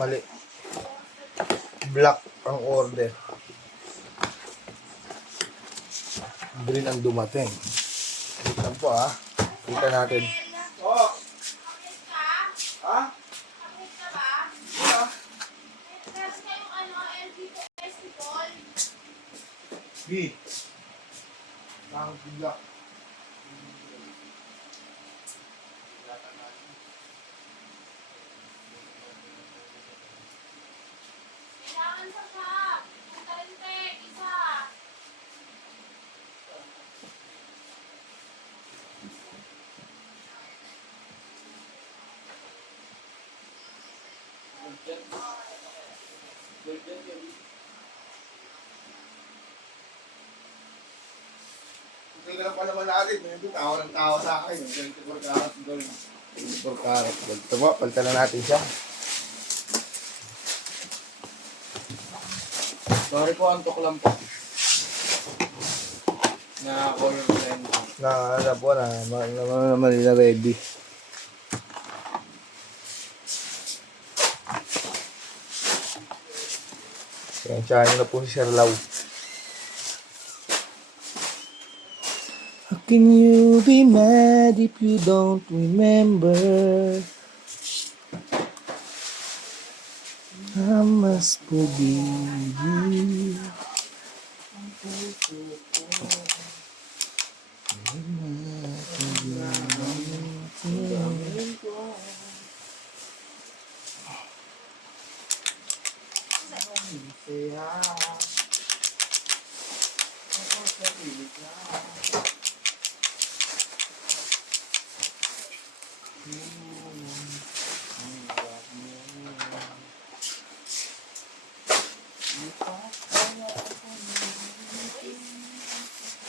Mali. Black ang order. Green ang dumating. Ito po ha. Kita natin. Oh. Ha? B. Ang black. Kailangan sa shop. Ang talentek, isa. Hindi ka lang pa naman natin. May tawa ng tawa sa akin. 24 karat gold. 24 karat gold. Ito po, palitan na natin siya. Sorry po, antok lang po. Na color blend. Na po na, mali na ready. Kaya tsahin na po si Sir Lau. How can you be mad if you don't remember? I must forgive you.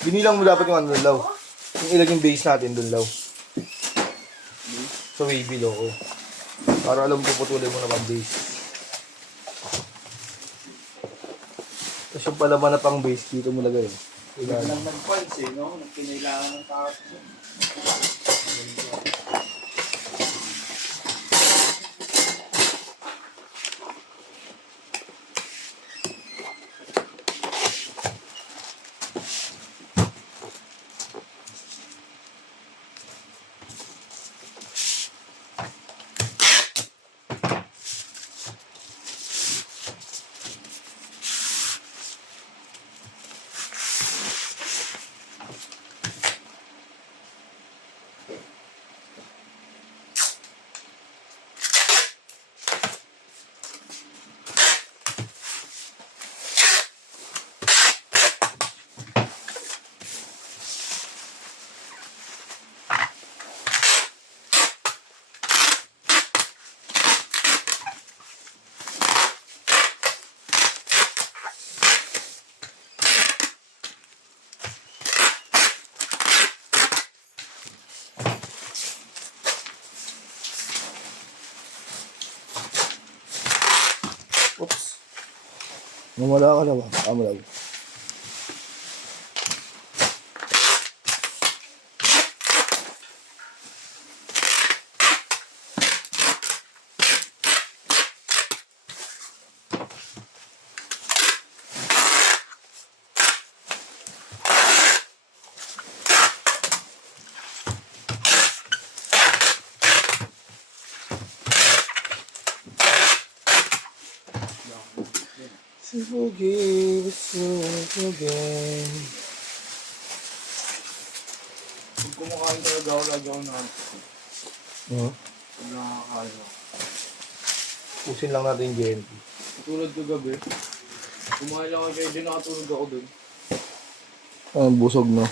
Binilang mo dapat yung ano doon, Law. Yung ilag yung base natin doon, Law. Sa wavy, loko. Para alam ko putulin mo na pang base. Tapos yung palaman na pang base, dito mo lagay. Wala lang nag-punch eh, no? Nagkinailangan ng tao. Oops. Mamala ka na ba? Amalaw. Forgive us again. Kung kumakain talaga ako, lagi ako na. Pag nakakain ako. Pusin lang natin yung GNP. Tulad ko gabi. Kumain lang ako kayo, di nakatulog ako dun. Busog na.